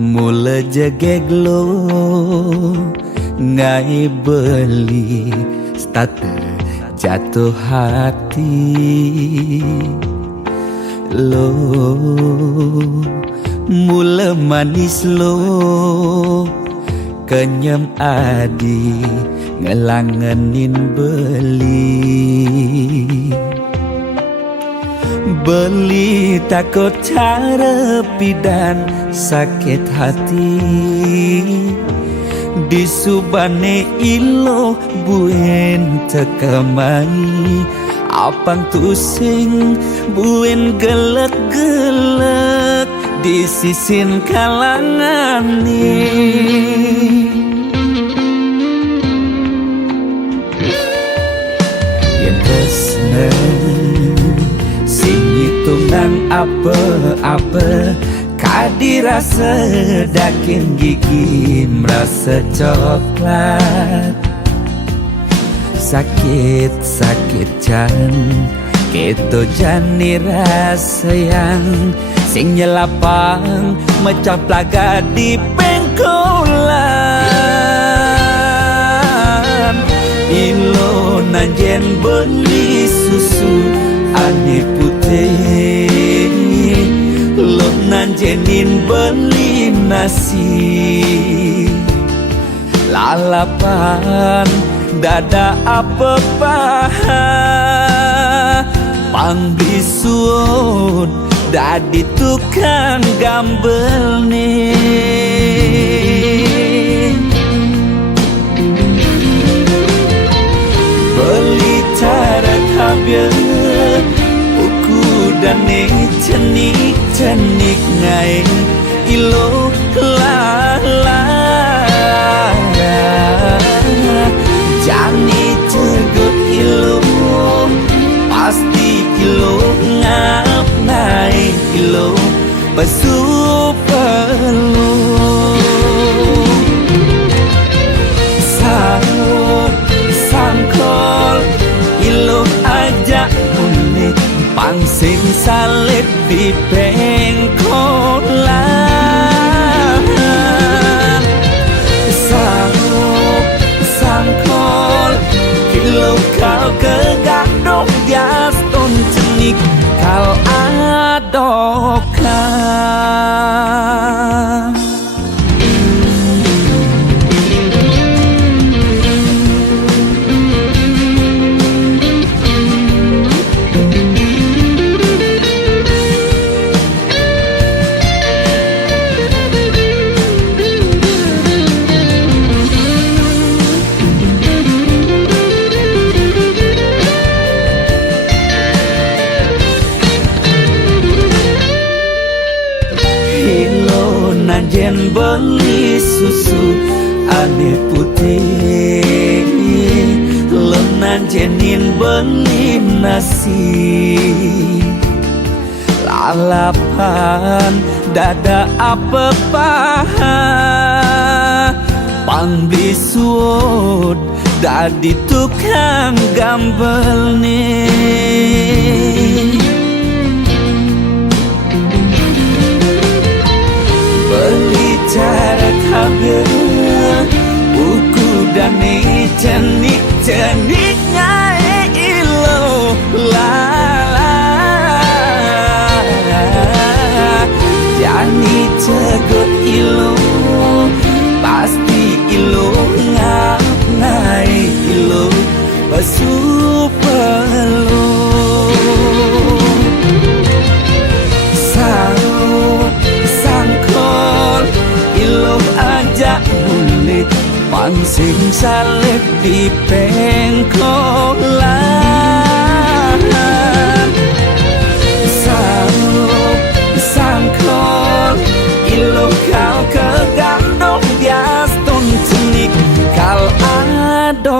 Mula jegeglo ngai beli starter jatuh hati lo. Mula manis lo kenyam adi ngelangenin beli takut cara pidan sakit hati disubane ilo buen tekamai apang tusing buen gelek-gelek di sisin kalangan yang kesna sing hitungan apa-apa kadirasa dakin gigi merasa coklat sakit jan keto jani rasa yang sing nyelapang mecah plaga di pengkolan ilo nanjen beli susu ane putih lo nanjenin beli nasi lalapan dada apa paha pang bisuun dadi tukang gambel nih beli cara kabel uku dan cenik ngai ilo lala jani cegot ilo pasti ilo ngap naik ilo basu perlu sangkol ilo aja unik pangsing salib di pengkolan sangkol ilo kau kegadok jas ton cenik kau adokan nanjen beli susu ane putih lo nanjenin beli nasi lalapan dada apa paha pang bisuut dadi tukang gambel nih beli cara kabel buku dan cenik-ceniknya ilo lala jani cegot ilo pasti ilo ngap naik ilo basu perlu sangkol ilo aja bulit pangsing salib di pengkolan sangkol ilo kau kegandong bias ton cenik kau adokan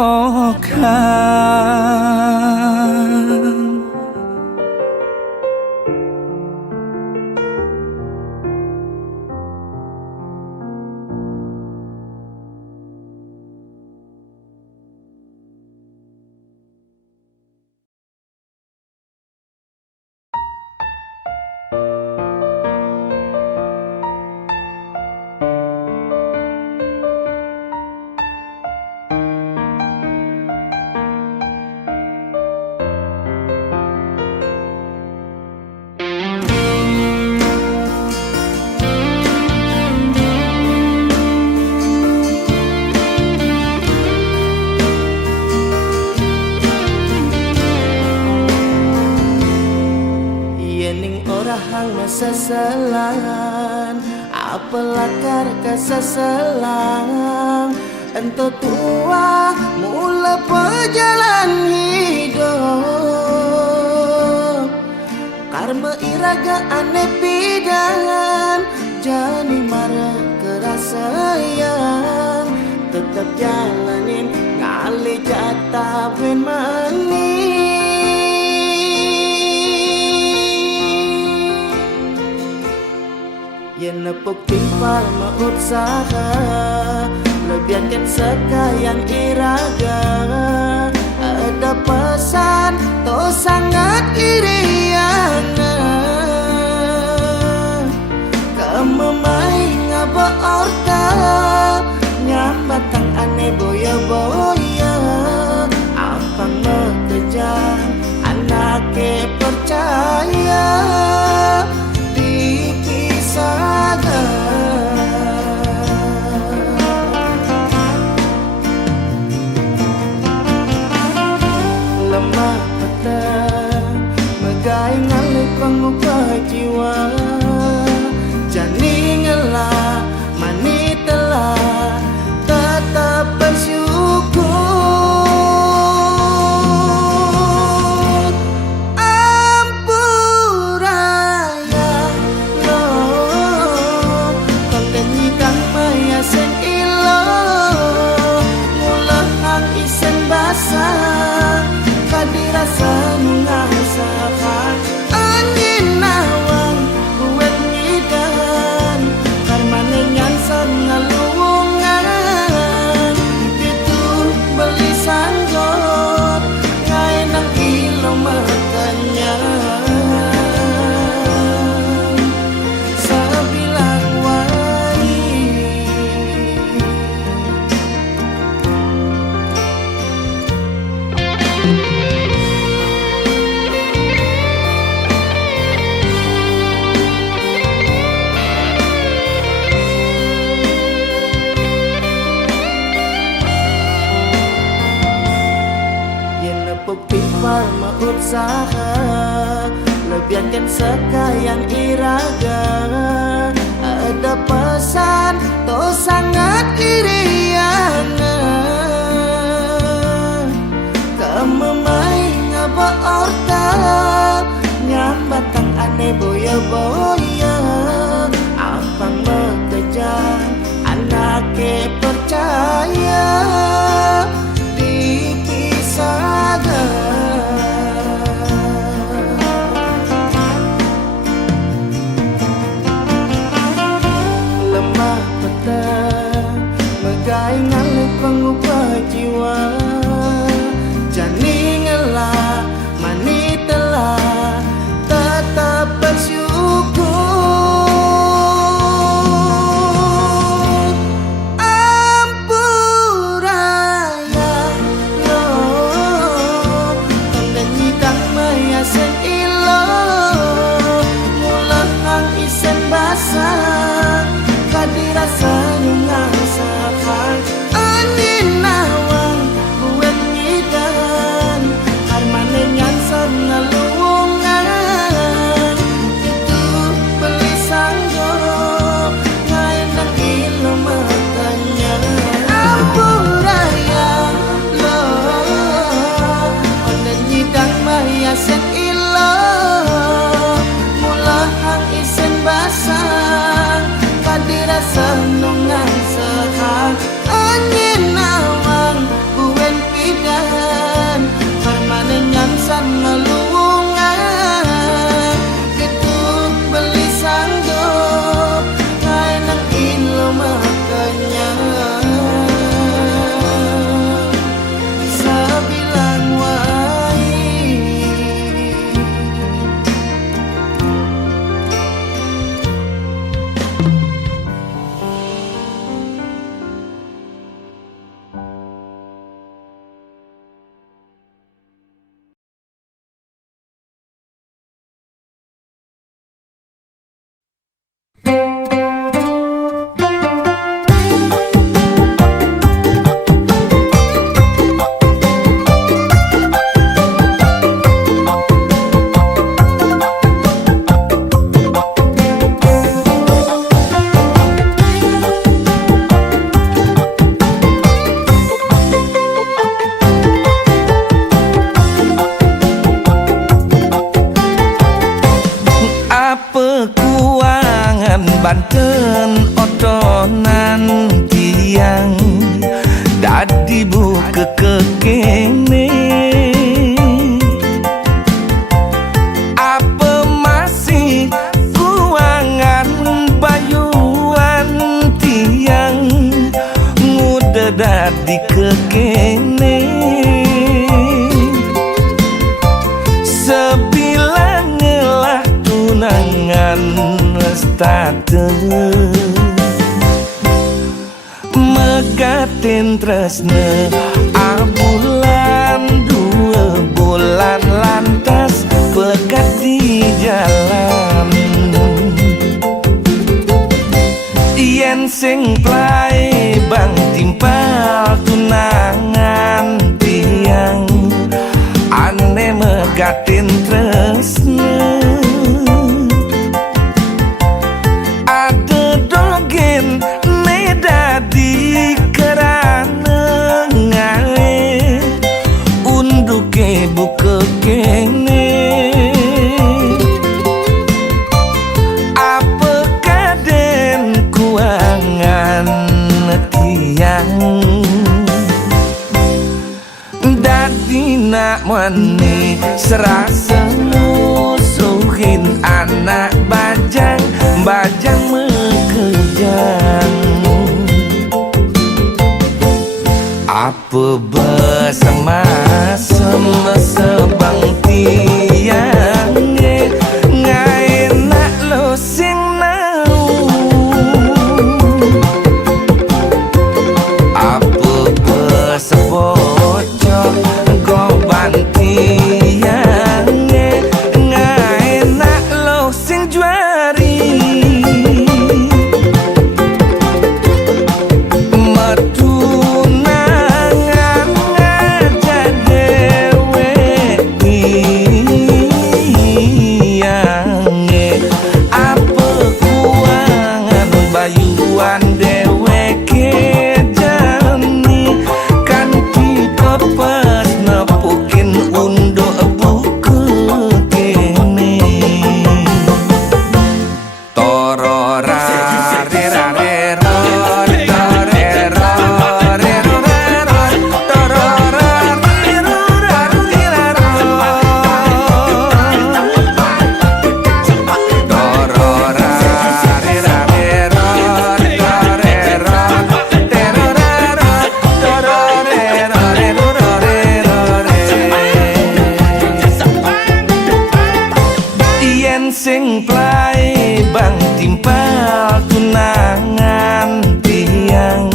belajar keseselang ento tua mula perjalanan hidup karma iraga aneh pidan jani marah kerasa sayang tetap jalanin ngali jatah ben manis yen nepuk timpal usaha lebihankan sekalian iraga ada pesan to sangat iriana kamu main ngaba orta nyambatang aneh boya-boya apang mengejar anake percaya lemah petang megai ngalih pengubah jiwa jani ngelah mani telah tetap bersyukur ampuraya lo konten nyikang maya sen ilo mulahang isen basah dirasa ngasakan angin nawang buat ngidan karmane nyansan ngalungan itu beli sanggot ngai nang ilo makanya sabilang wai pipal usaha lebihankan sekalian iraga ada pesan to sangat iriana kamu main ngaba orta nyambatang aneh boya-boya apang mengejar anake percaya lemah petang megai ngalih pengubah jiwa jani ngelah mani telah tetap bersyukur ampuraya lo konten nyidang maya sen ilo mulahang isen basah dirasa ngasakan di kekene sebilang ngelah tunangan restate megatin tresne abulan 2 bulan lantas pekat di jalan yen sing plai bang timpal tunangan tiang ane megatin tresne ada dogen nedadi kerana ngae unduke buka kene apa kaden kuangan tiang dadi nak mani serasa musuhin anak bajang bajang mekejang apa bersama sebang tiang ngai nak lo sing nau apa bersebocok goban tiang ngai nak lo sing juari sing plai bang timpal tunangan tiang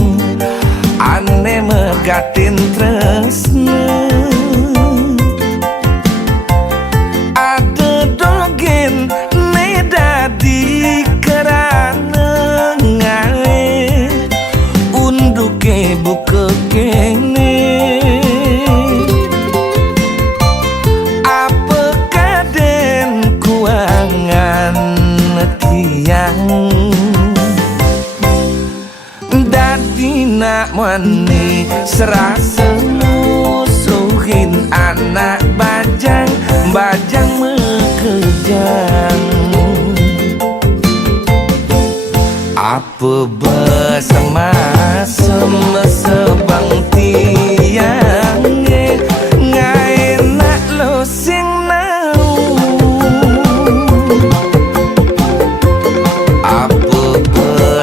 ane megatin tresne ada dogen nedadi kerana ngae unduke buka kene tiang dadi nak mani serasa musuhin anak bajang bajang mekejang apa bersama sebang tiang ngai nak lo sing nau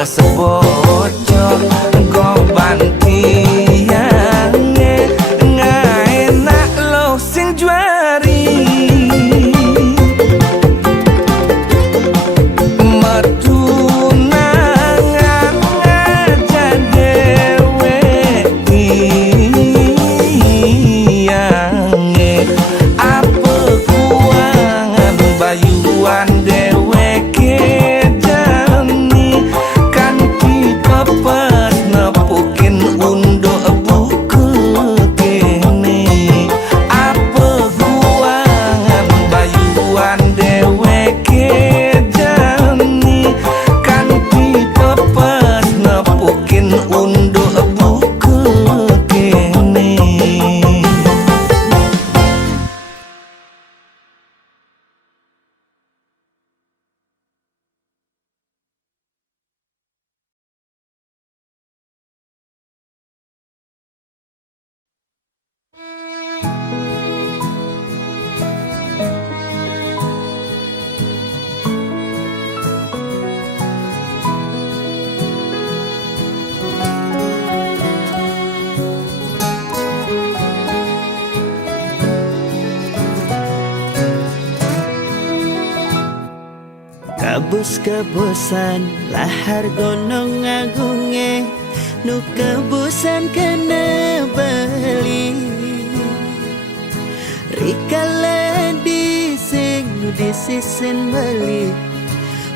sebocok goban tiang ngai nak lo sing juari metunangan aja dewe tiang apa kuangan bayuan dewe pas nepukin undo buku kene apa guangan bayuan deweke jani kan pas nepukin undo buku kene Terus kebosan lahar gunung agunge nu kebosan kena beli rikala dising nu disisen beli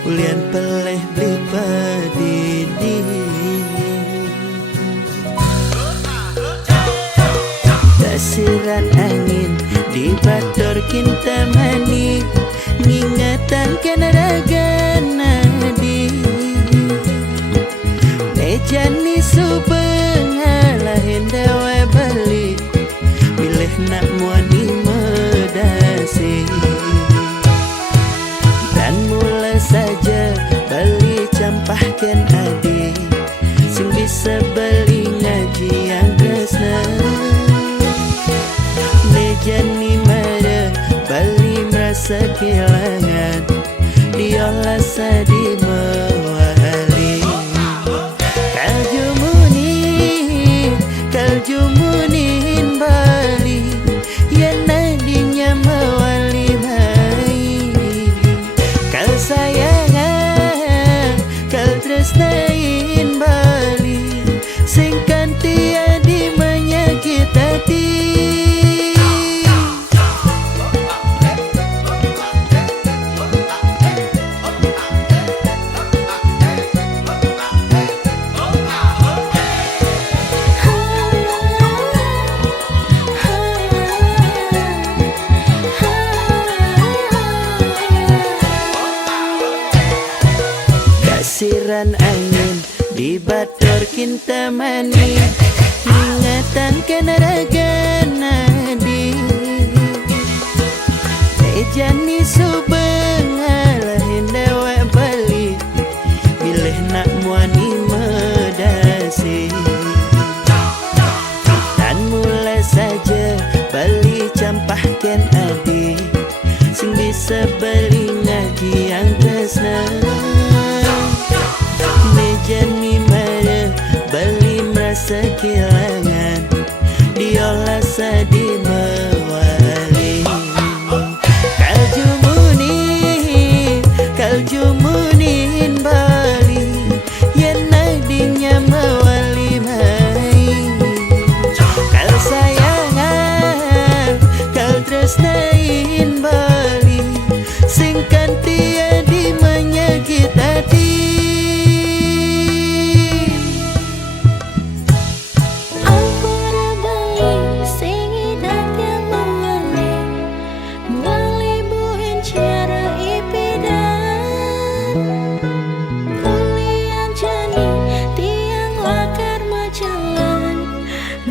ulian peleh beli padidi tasiran angin di bator kinta mani ngingatan kena raga nadi nejani subeng halahin dewa balik milih nak muani medasi dan mula saja beli campahkan adi sing bisa beli ngaji yang tresna nejani mara beli merasa kehilangan diolah sadi mewali kaljumunin bali yang nadinya mewali mai kal sayangan kal tresnain bali sing kantia di menyakit hati siran angin di bator kinta mani ingatan kena raga nadi ejani subeng halahin dewa bali milih nak muani medasi dan mulai saja bali campahkan adi sing bisa beli ngaji yang tresna nejani mara beli merasa kehilangan diolah sadi mewali kaljumunin bali yang nadinya mewali mai kal sayangan kal tresnain bali sing kantia di menyakit hati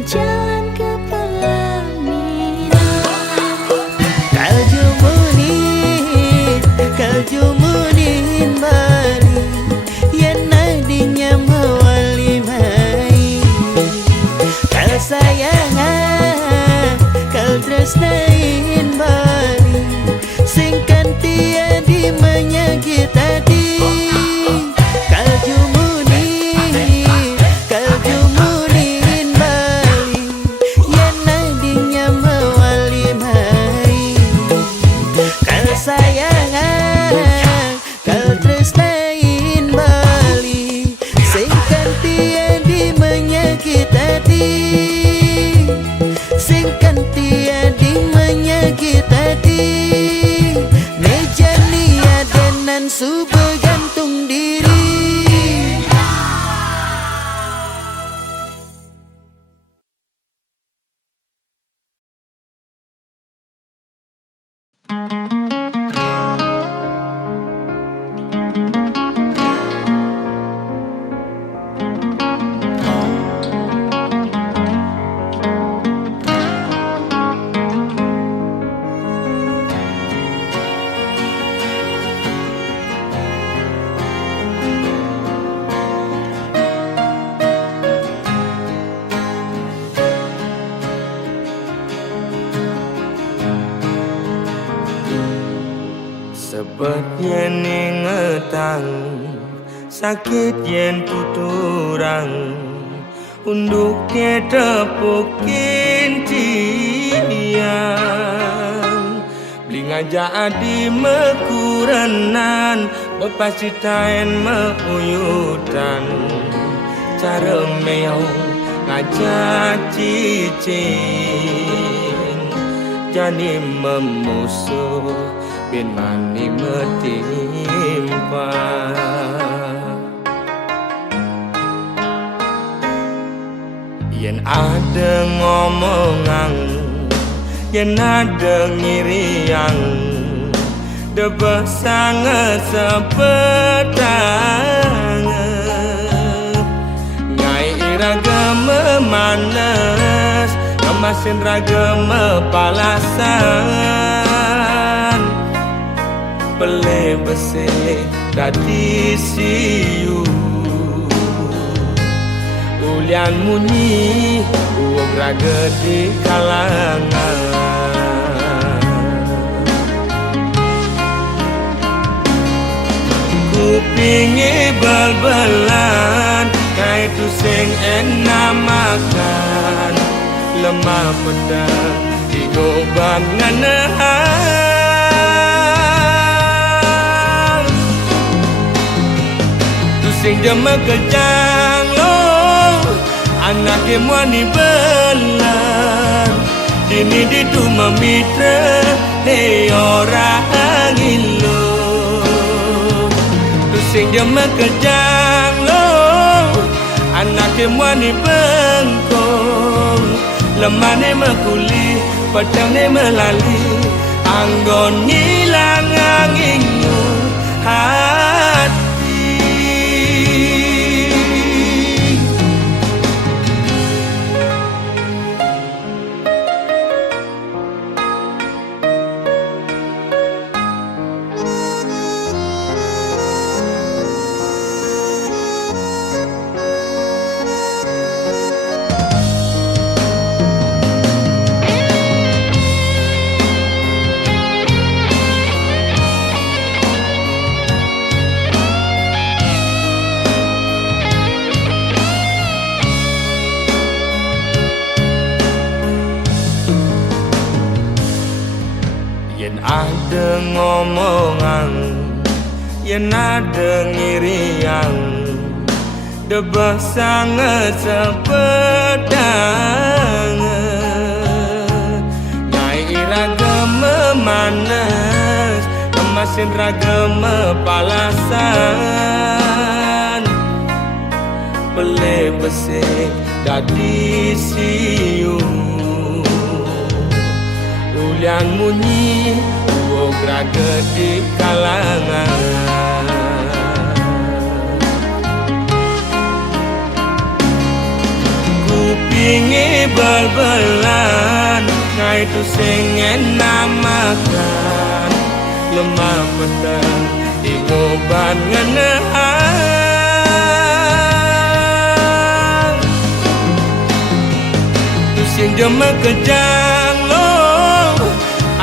jalan ke pelaminan kaljumunin bali yang nadinya mewali mai kal sayangan kal tresnain bali sing kantia di menyakit hati sayangan kal tresnain bali sing kantia di menyakit hati sing kantia di menyakit hati nejani adenan subuh gantung diri sebab yen ingetang sakit yen tuturang unduk tiada pokin tiang beli ngajak adi mekuranan Bepasitain meuyutan cara meong ngajak cicing jani memusuh bin mani metimpa yen ada ngomongan yen ada ngiriang debah sangat sepedang ngai iraga memanas ngemasin raga mepalasan bele bese dadi siu ulian munyi uog raga di kalangan kupingi bal-balan kai tu sing enak makan lemah pedang digoban nganahan tu sing jama kejang lo anak emwani belan dini di tu memitra ne orang ilo sing jama kejang lo anak emwani bengkong lemane mekuli pedang ne melali anggon ngilang angingu hati ada ngomongan yen ada ngiriang debah sangat sepedang ngai iraga memanas kemasin raga mepalasan bele bese dadi siu ulian munyi uog raga di kalangan kupingi bal-balan ngai tu sing enak makan lemah pedang digoban nganahan tu sing jama kejang lo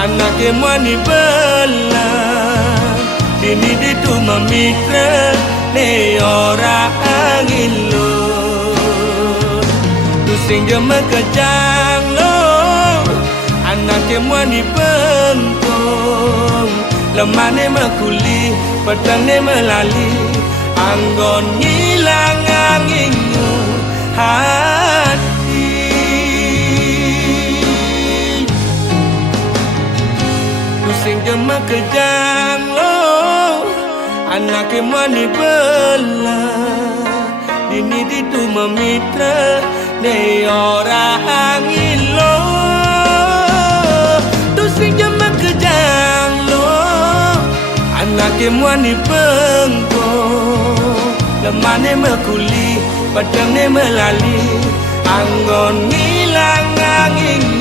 anak emwani belan dini di tu memitra ne orang ilo tu sing jama kejang lo anak emwani bengkong lemane mekuli pedang ne melali anggon ngilang angingu hati sing jama kejang lo anak emwani belan dini di tu memitra ne orang ilo tu sing jama kejang lo anak emwani bengkong lemane mekuli pedang ne melali anggon ngilang angingu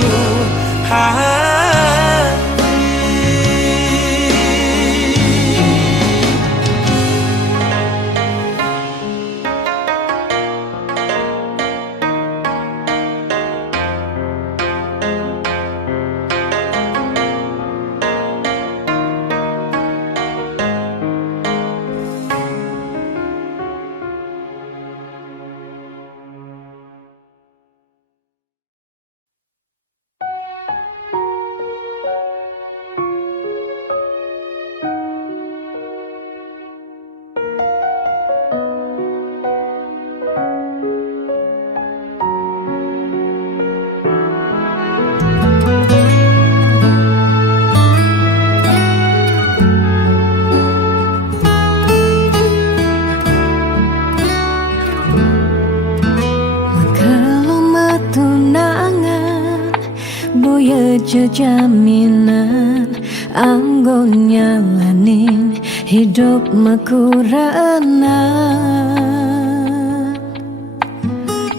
ya jaminan anggo nyalanin hidup makurana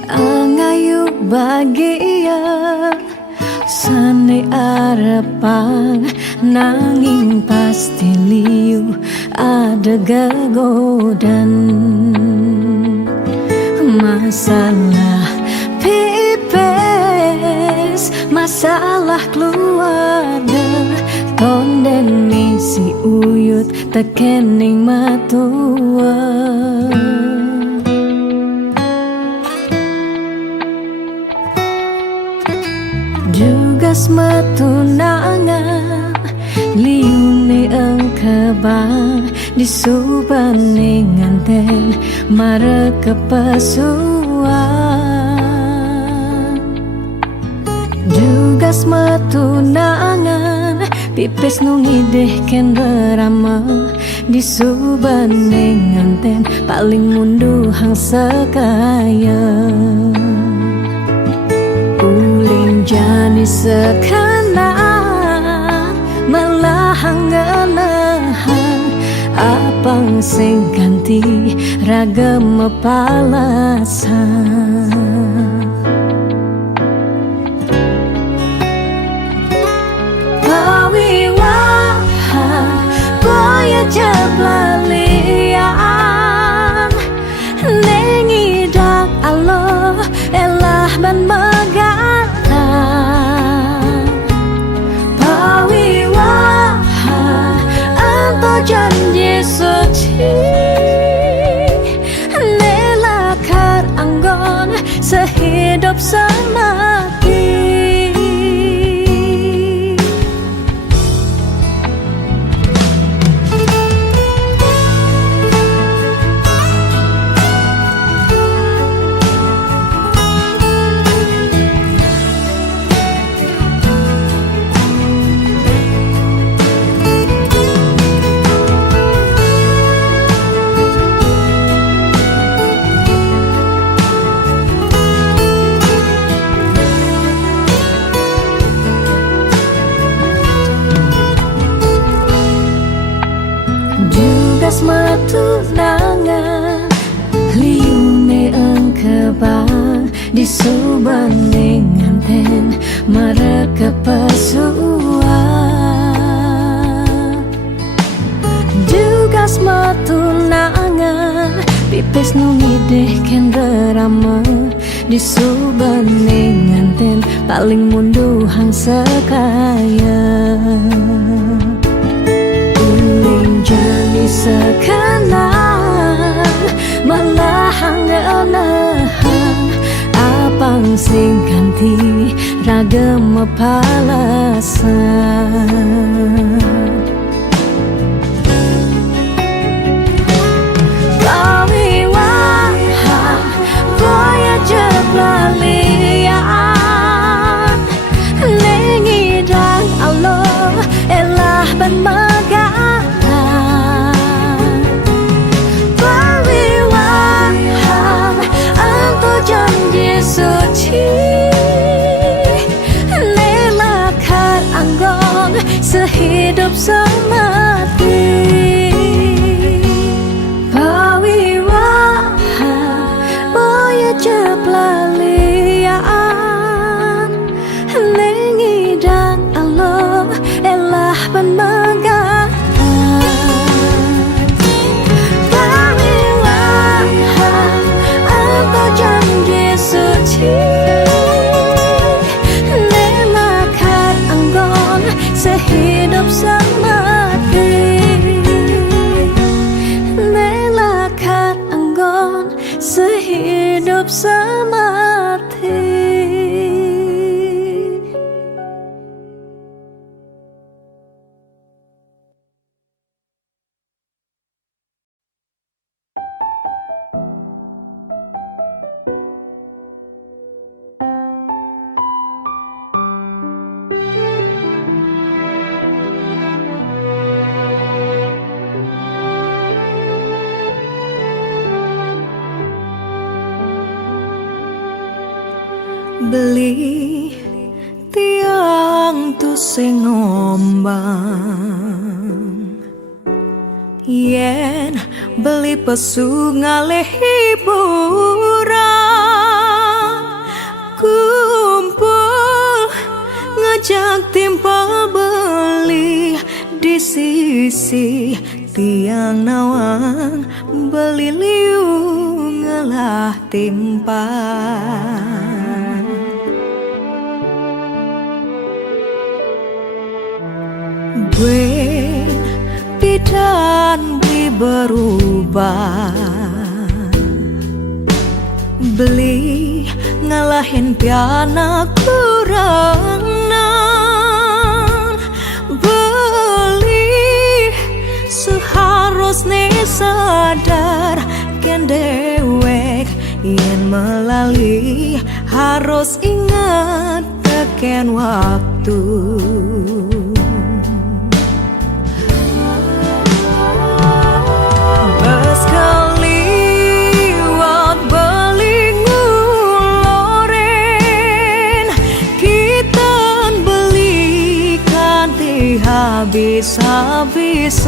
angayu bahagia sane arapan nanging pasti liu ada gagodan masalah pipes masalah keluarga tonden misi uyut tekening matua Jugas matunangan liune engkebang disubane nganten mare kepasuan Jugas matunangan pipes nungideh ken berama disubane nganten paling mundu hang sekaya Uling jani sekanan melahang ngenahan apang sing ganti ragam palasan pawiwahan boya jablalian nengidang Allah elah ban janji suci nelakar anggon sehidup semati matunangan liune engkebang disubane nganten mare kepasuan Jugas matunangan pipes nungideh ken rerama disubane nganten paling mundu hang sekaya Jani sekanan melahang ngenahan apang sing ganti ragam palasan pawiwahan boya jablalian nengidang Allah elah ban janji suci nelakar anggon sehidup semati pawiwahan boya jablalian nengidang Allah elah ban nelakar anggon sehidup semati nelakar anggon sehidup semati beli tiang tu sing ngombang yen beli pesu ngalih hiburan kumpul ngajak timpal beli di sisi tiang nawang beli liu ngelah timpang gue pidan beli berubah beli ngalahin piana kurangan beli seharusnya sadar ken dewek yen melalui harus ingat teken waktu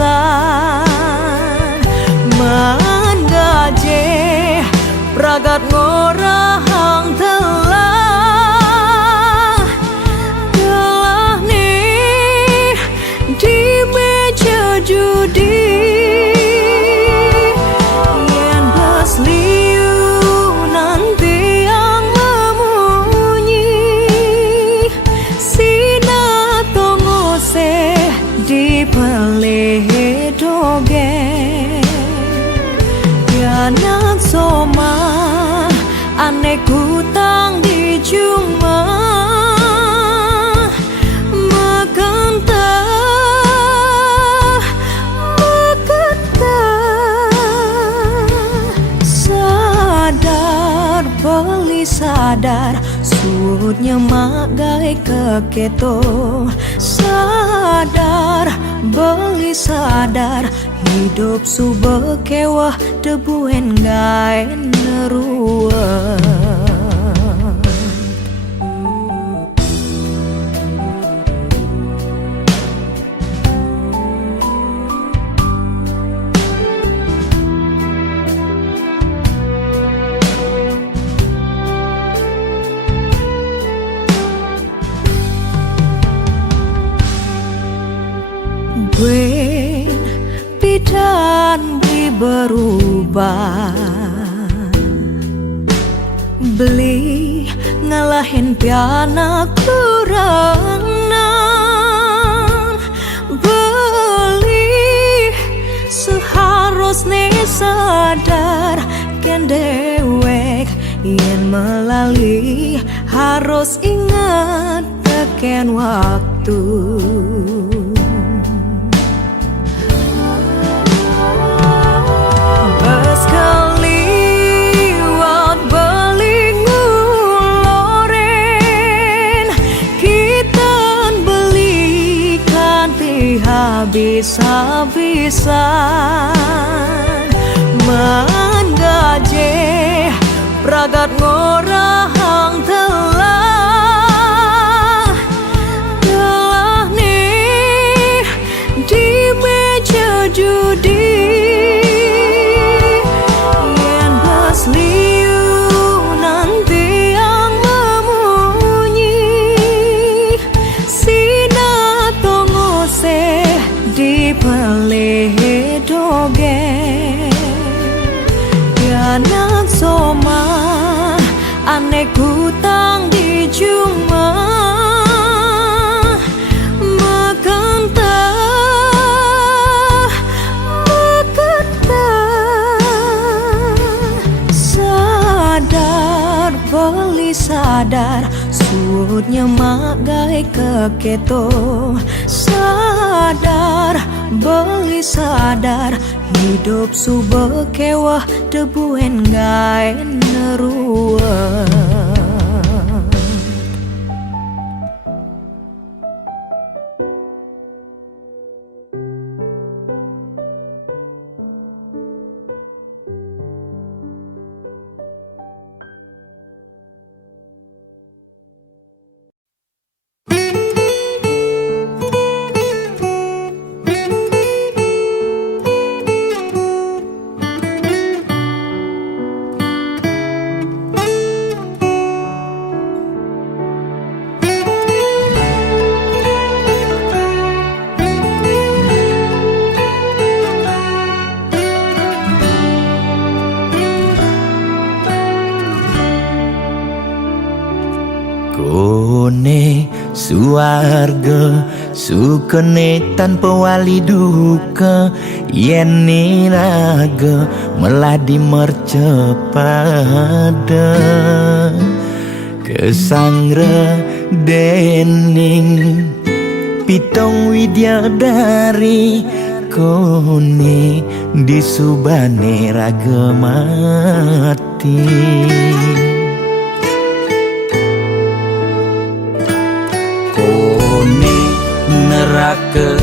habis-habisan menggaje pragat ngorahang telah nih di meja judi yen bas liu nanti yang memunyi sinatongose di pelih doge yanak soma aneh kutang di cuma sadar beli sadar surutnya mak gai keketo sadar beli sadar hidup sube kewah debuen gai nerua gue pidan beli berubah beli ngalahin piana kurangan beli seharusnya sadar ken dewek yen melalui harus ingat teken waktu habis-habisan menggaje pragat ngorahang telah nih di meja judi yen bas liu nanti yang memunyi sinatongose di pelih doge yanak soma aneh kutang di cuma sadar beli sadar surutnya mak gai keketo sadar beli sadar hidup sube kewah debuen gai nerua Kone suarga sukene tanpa wali duka, yen niraga meladi mercepada kesangre dening pitong widyadari, kone disubane raga mati. Kone neraka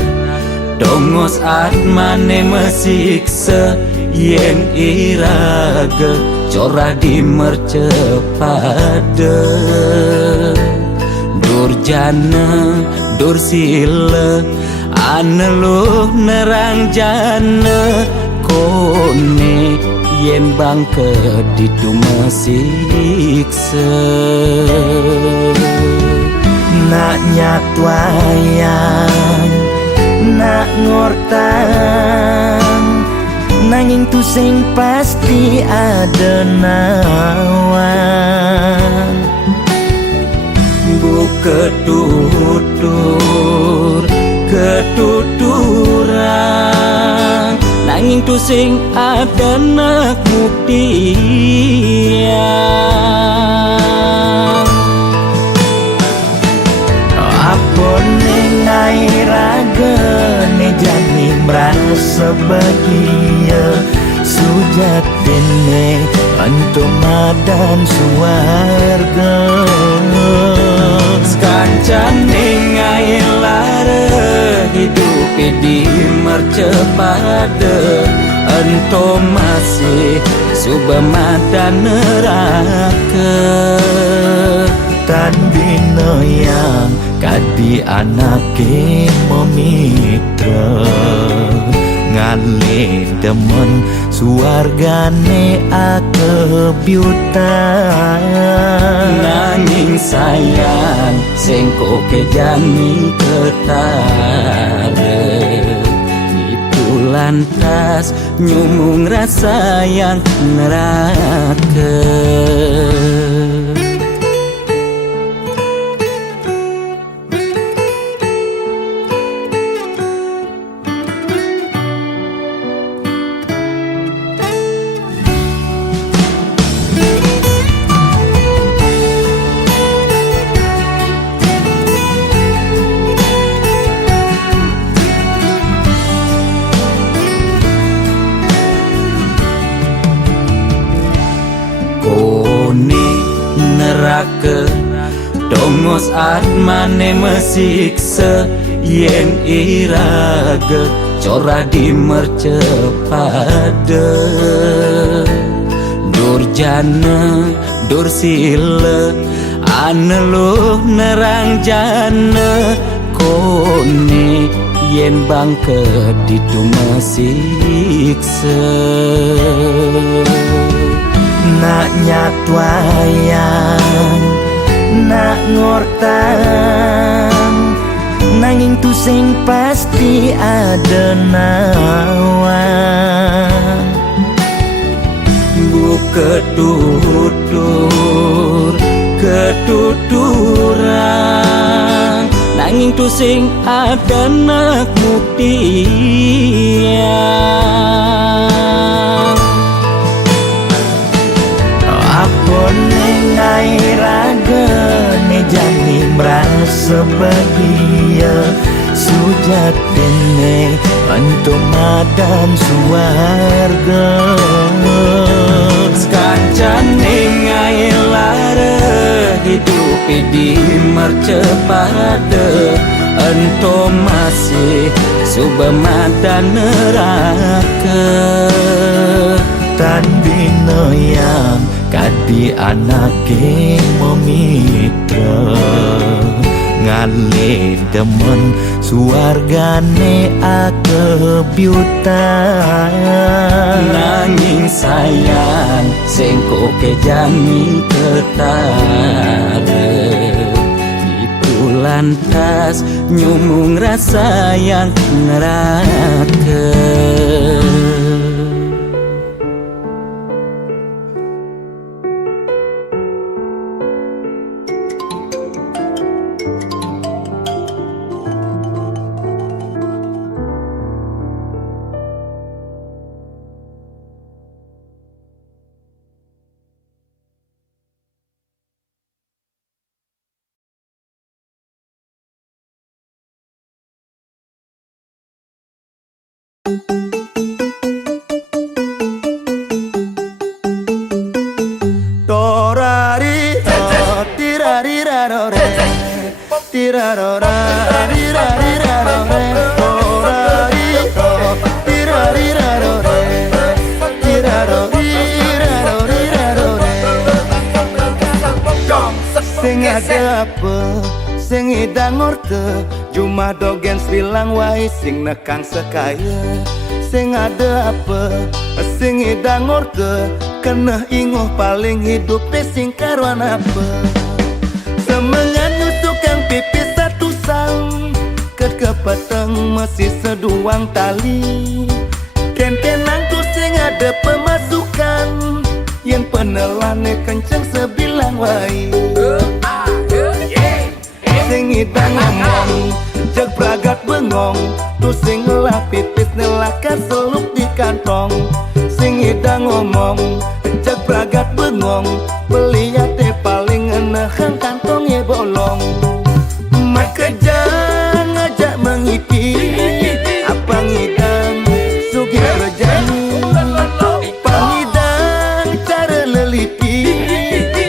dongos atmane mesiksa, yen iraga corah di mercepada. Durjana dursila aneluh nerang jana, kone yen bangke ditu mesiksa. Nak nyatwayang nak ngortang, nanging tu sing pasti ada nawan. Buka tutur ketuturan, nanging tu sing ada nak buktian. Apone ngai raga ne jani merasa bahagia, sujatene antum madan suarga. Kancane ngai lara hidup di mercepada, antum masih subamadan neraka. Tan bina yang kadi anake memitra, ngale demen suargane akebyutan. Nanging sayang sengko kejani ketara, itu lantas nyumung rasa yang neraka. Neraka dongos atmane mesiksa, yen iraga corah di mercepada. Durjana dursila aneluh nerang jana, kone yen bangke ditu mesiksa. Nak nyatwayang nak ngortang, nanging tu sing pasti ada nawan. Buka tutur ketuturan, nanging tu sing ada nak buktian. Apone ngai raga ne jani merasa bahagia, sujatene antum madan suarga. Kancane ngai lara hidup di mercepada, antum masih subamadan neraka. Tan bina yang kadi anake memitra, ngale demen suargane akebyutan. Nanging sayang sengko kejani ketara, itu lantas nyumung rasa yang neraka. tirarirarore, tirarora, rirarirarore, orari, tirarirarore, tirarorirarore. Sing ada apa, sing idang orte, cuma dogen bilang wae sing nekang sekaya. Sing ada apa, sing idang orte, kena ingoh paling hidup sing karuan apa. Semengan nusuk yang pipis satu sang, kekepeteng masih seduang tali. Kentenang tuh sing ada pemasukan, yang penelane kenceng sebilang wae. Sing idang ngomong, jeg pragat bengong, tuh sing ngelah pipis nelah kaseluk di kantong. Sing idang ngomong, jag pragat bengong, beliate paling enehang kantongnya bolong. Makejang ngajak mengipi, apa ngidang sugi rejani, pangidang cara lelipi,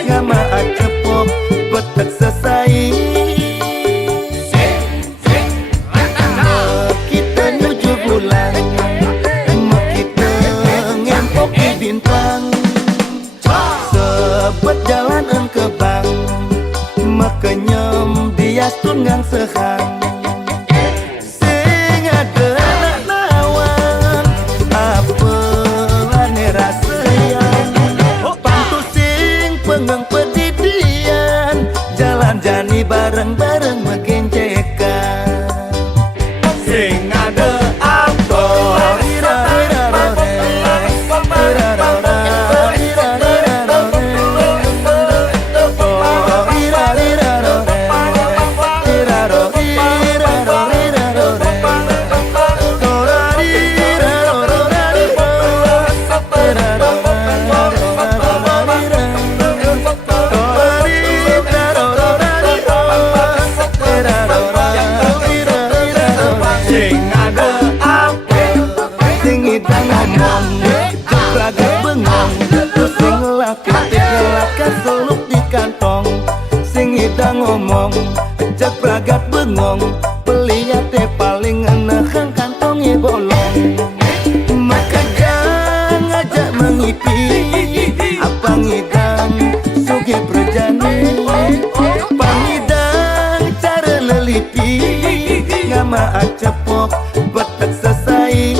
ngama acepok betek sesai. Sebet jalan ke bang, makenyem dia ngang sehang. Sing ada anak nawan, apa ane rasayan. Pantu sing pengeng pedidian, jalan jani bareng-bareng megencekan. Sing ada apa, ngomong, jak pragat bengong, peliate paling enehang kantongnya bolong. Makejang ngajak mengipi, apa ngidang sugi berjani, pangidang cara lelipi, ngama acepok betek sesai.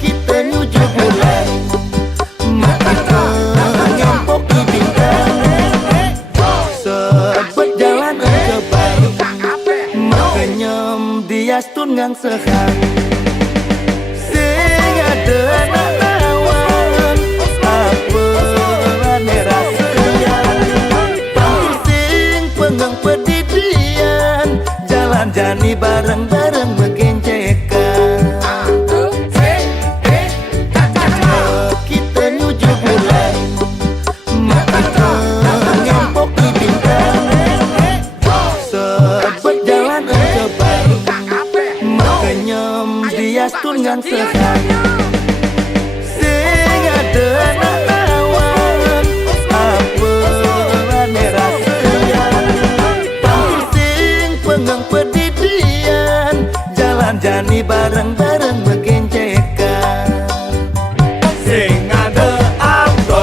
Kita nyuju bulan, Yastun ngang sehang. Sing ada anak nawan, apa ane rasayan. Pantu sing pengeng pedidian, jalan jani bareng-bareng megencekan. Kita nyuju bulan, mata ngempok di bintang. Sebet jalan ke bang, Yastun ngang sehang. Sing ada anak nawan, apa ane rasayan. Pantu sing pengeng pedidian, jalan jani bareng-bareng megencekan. Sing ada apa,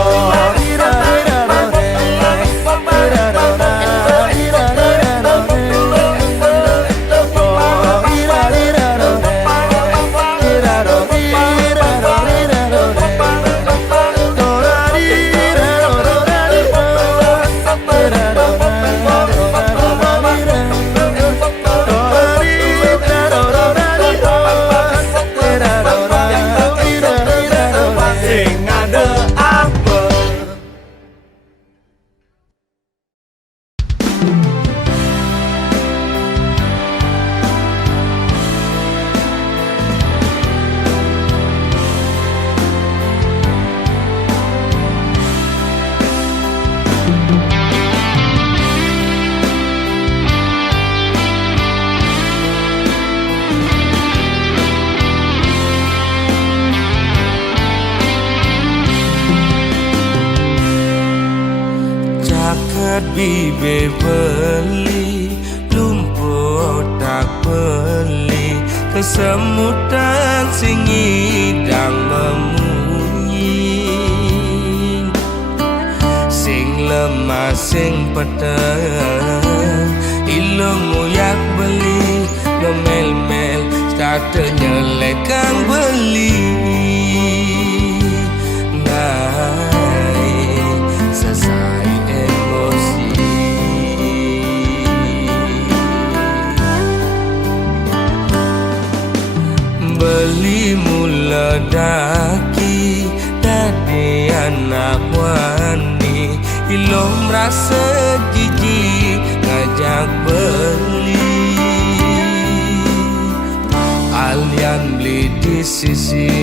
Ingat bibe beli lumpur tak beli kesemutan sing idang memunyi sing lemah sing peteng ilung nguyak beli ngemel-mel kata nyelek kang beli naik selesai emosi beli mula daki dadi anak wani ilom rasa jijik ngajak beli alian beli di sisi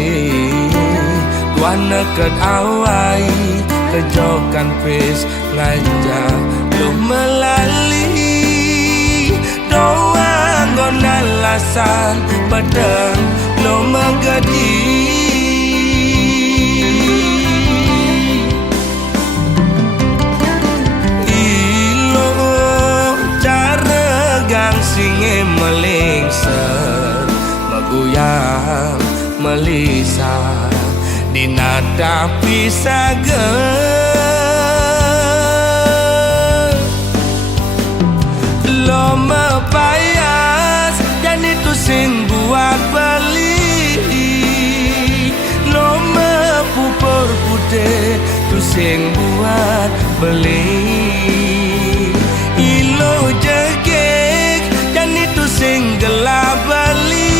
tuan ket awai kejokan pis ngajak lu melali doang ngon alasan pedang lo megadi ilo cara gang singe melingser meguyang melisa di nada pisager lo mepayas dan itu sing buat beli lo mepupur putih tu sing buat beli ilo jegek dan itu sing gelap beli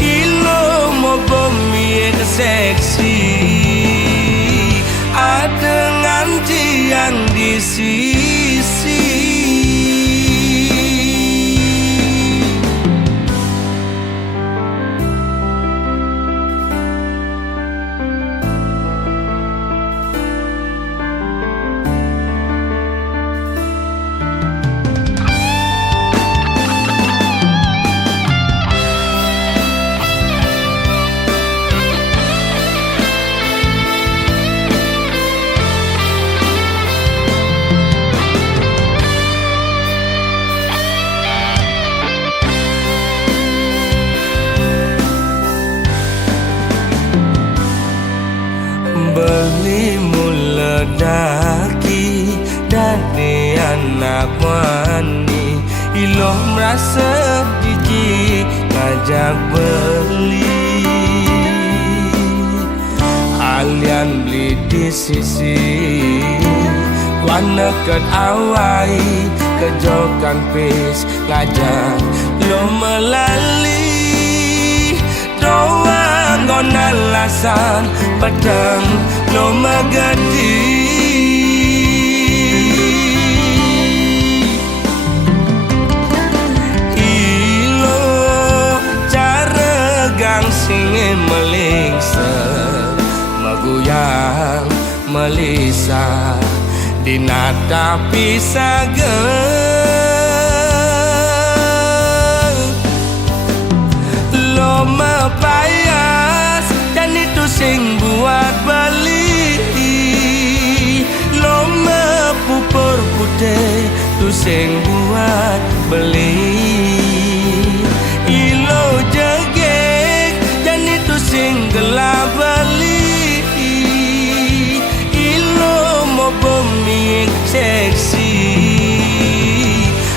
ilo mau bumi seksi ada nganti yang di sisi beli mula daki dadi anak wani ilo merasa jijik ngajak beli alian beli di sisi warna ket awai kejokan pis ngajak lo melali doang ngon alasan pedang lo megadi ilo cara gang singe melingser meguyang melisa di nada pisager lo mepayas dan itu sing buat beli lo mepupur putih tu sing buat beli ilo jegek dan itu sing gelap beli ilo mau bumi seksi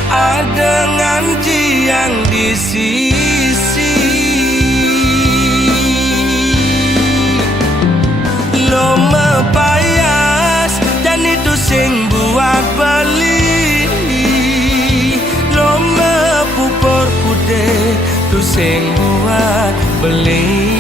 ada nganci yang di sisi lo mepayas dan itu sing buat beli lo mepupur putih tu sing buat beli